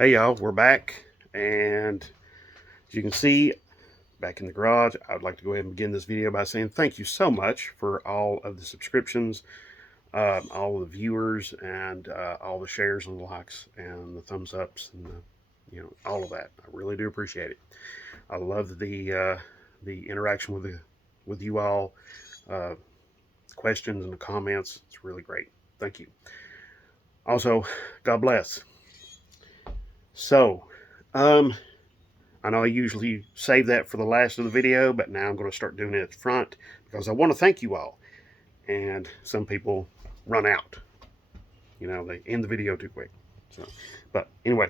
Hey y'all, we're back, and as you can see, back in the garage. I'd like to go ahead and begin this video by saying thank you so much for all of the subscriptions, all the viewers, and all the shares and likes and the thumbs ups and all of that. I really do appreciate it. I love the interaction with you all, uh, questions and the comments. It's really great. Thank you. Also, God bless. So, I know I usually save that for the last of the video, but now I'm going to start doing it at the front because I want to thank you all. And some people run out. They end the video too quick. So, but anyway,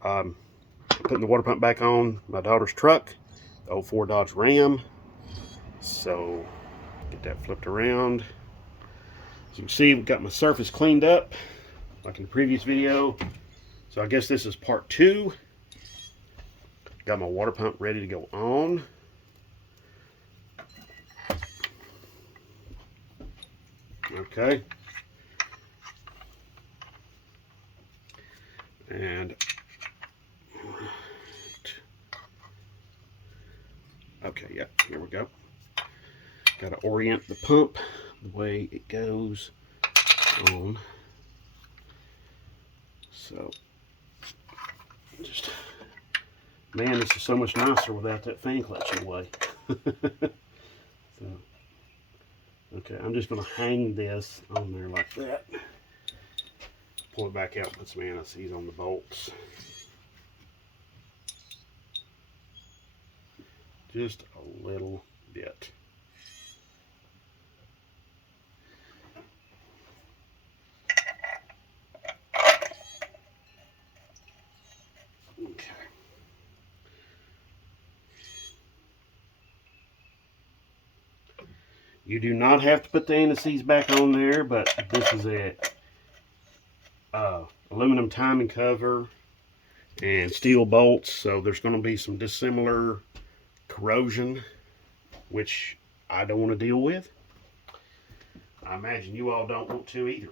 putting the water pump back on my daughter's truck, the 04 Dodge Ram. So, get that flipped around. As you can see, we've got my surface cleaned up like in the previous video. So I guess this is part 2. Got my water pump ready to go on. Okay. And okay, yeah, here we go. Got to orient the pump the way it goes on. So, man, this is so much nicer without that fan clutch in the way. So, okay, I'm just going to hang this on there like that. Pull it back out, put some anti-seize on the bolts. Just a little bit. Okay. You do not have to put the anti-seize back on there, but this is a aluminum timing cover and steel bolts, so there's going to be some dissimilar corrosion, which I don't want to deal with. I imagine you all don't want to either.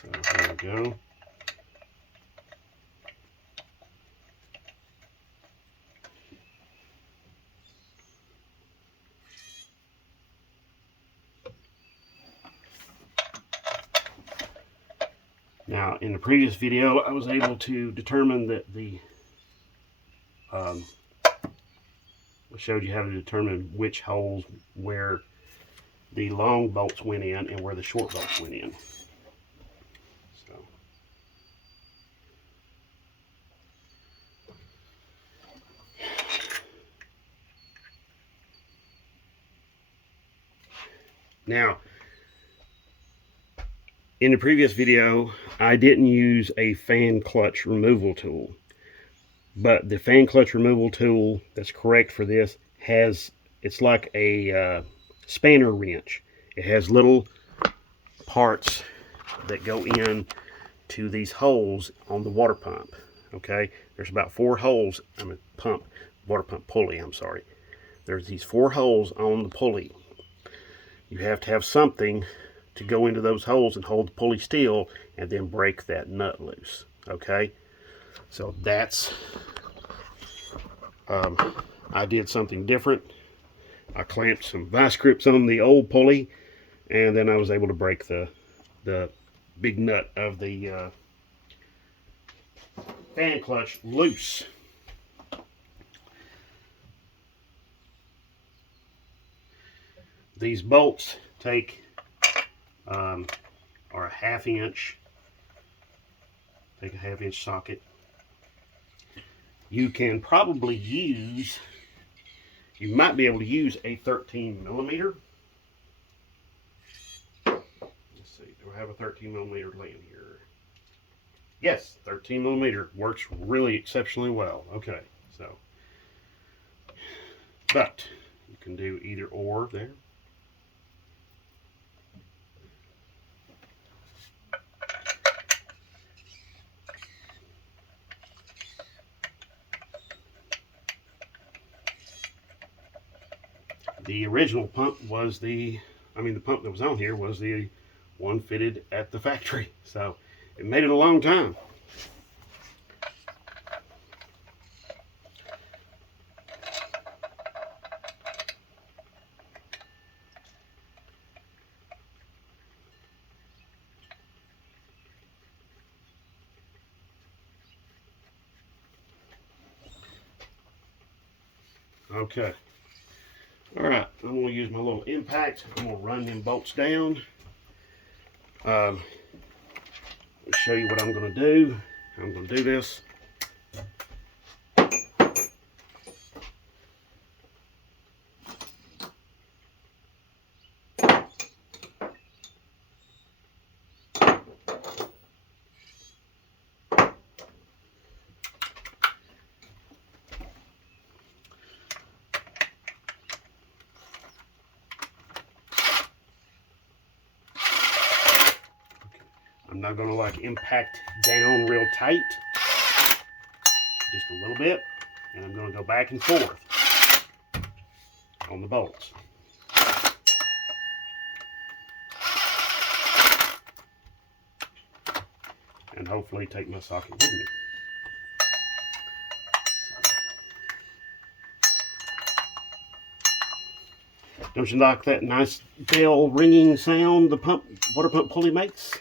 So here we go. Now, in the previous video, I was able to determine that I showed you how to determine which holes where the long bolts went in and where the short bolts went in. So, now, in the previous video, I didn't use a fan clutch removal tool. But the fan clutch removal tool that's correct for this it's like a spanner wrench. It has little parts that go in to these holes on the water pump. Okay, there's about 4 holes. Water pump pulley. I'm sorry. There's these 4 holes on the pulley. You have to have something to go into those holes and hold the pulley still, and then break that nut loose. Okay, so that's. I did something different. I clamped some vice grips on the old pulley, and then I was able to break the big nut of the fan clutch loose. These bolts are a half-inch. Take a half-inch socket. You can probably use. You might be able to use a 13 millimeter. Let's see, do I have a 13 millimeter laying here? Yes, 13 millimeter works really exceptionally well. Okay, so, but you can do either or there. The original pump was the the pump that was on here was the one fitted at the factory. So it made it a long time. Okay. All right, I'm going to use my little impact. I'm going to run them bolts down. I'll show you what I'm going to do. I'm going to do this. I'm not going to like impact down real tight, just a little bit, and I'm going to go back and forth on the bolts. And hopefully take my socket with me. Don't you like that nice bell ringing sound the water pump pulley makes?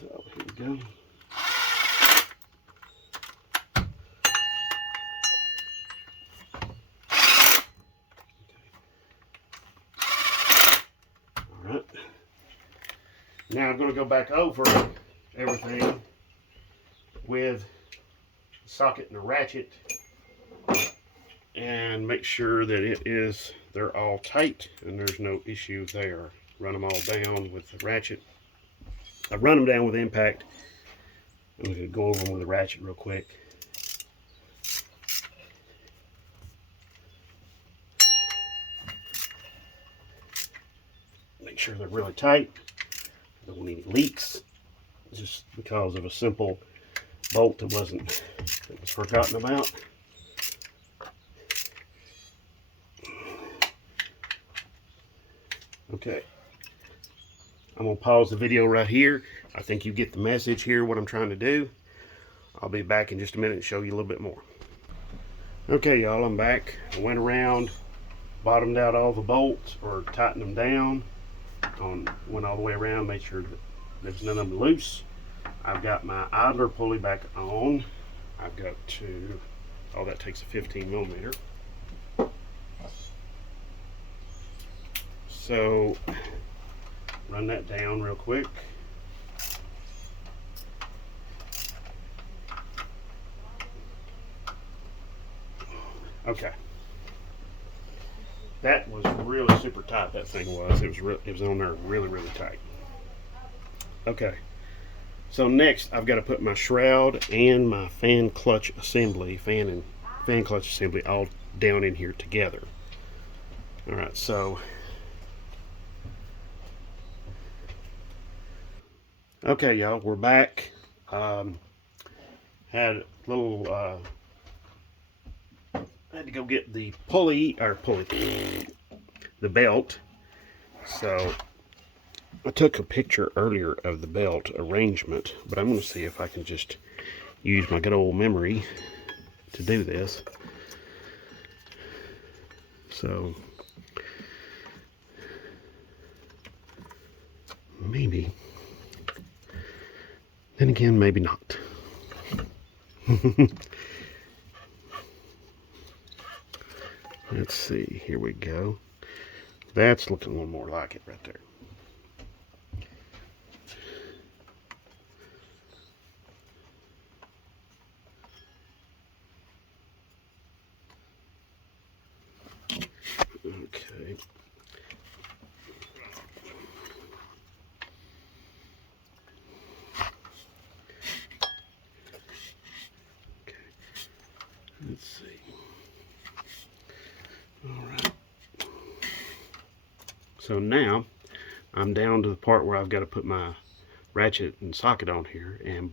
So here we go. All right. Now I'm going to go back over everything with the socket and the ratchet and make sure that they're all tight and there's no issue there. Run them all down with the ratchet. I run them down with impact. I'm going to go over them with the ratchet real quick. Make sure they're really tight. Don't want any leaks just because of a simple bolt that was forgotten about. Okay, I'm going to pause the video right here. I think you get the message here, what I'm trying to do. I'll be back in just a minute and show you a little bit more. Okay, y'all, I'm back. I went around, bottomed out all the bolts, or tightened them down. Went all the way around, made sure that there's none of them loose. I've got my idler pulley back on. I've got to, oh, that takes a 15 millimeter. So run that down real quick. Okay. That was really super tight, that thing was. It was on there really, really tight. Okay. So next I've got to put my shroud and my fan clutch assembly, fan clutch assembly all down in here together. Alright, so okay, y'all, we're back. Had a little I had to go get the the belt. So I took a picture earlier of the belt arrangement, but I'm going to see if I can just use my good old memory to do this. So maybe, then again, maybe not. Let's see, here we go. That's looking a little more like it right there. Okay. Let's see. All right. So now I'm down to the part where I've got to put my ratchet and socket on here and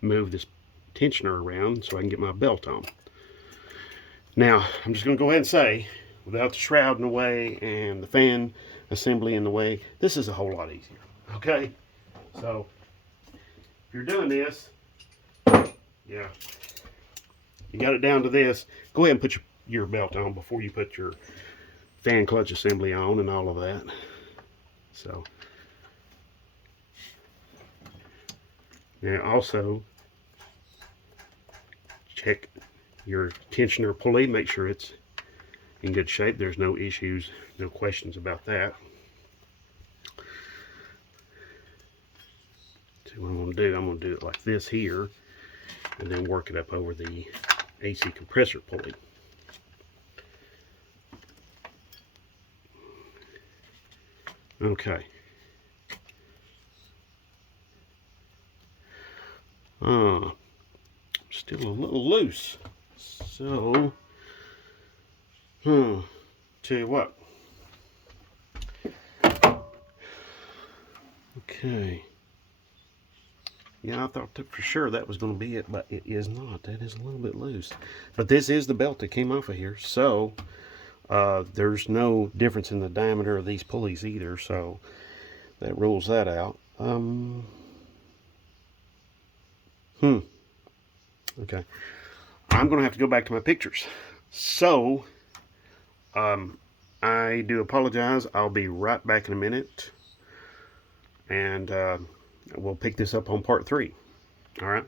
move this tensioner around so I can get my belt on. Now, I'm just going to go ahead and say, without the shroud in the way and the fan assembly in the way, this is a whole lot easier. Okay? So, if you're doing this, yeah, you got it down to this, go ahead and put your belt on before you put your fan clutch assembly on and all of that. So, now also, check your tensioner pulley, make sure it's in good shape. There's no issues, no questions about that. So what I'm going to do it like this here, and then work it up over the AC compressor pulley. Okay. Still a little loose. So, tell you what. Okay. Yeah, I thought that for sure that was going to be it, but it is not. That is a little bit loose. But this is the belt that came off of here, so there's no difference in the diameter of these pulleys either, so that rules that out. Okay. I'm going to have to go back to my pictures. So, I do apologize. I'll be right back in a minute, and we'll pick this up on part 3. All right.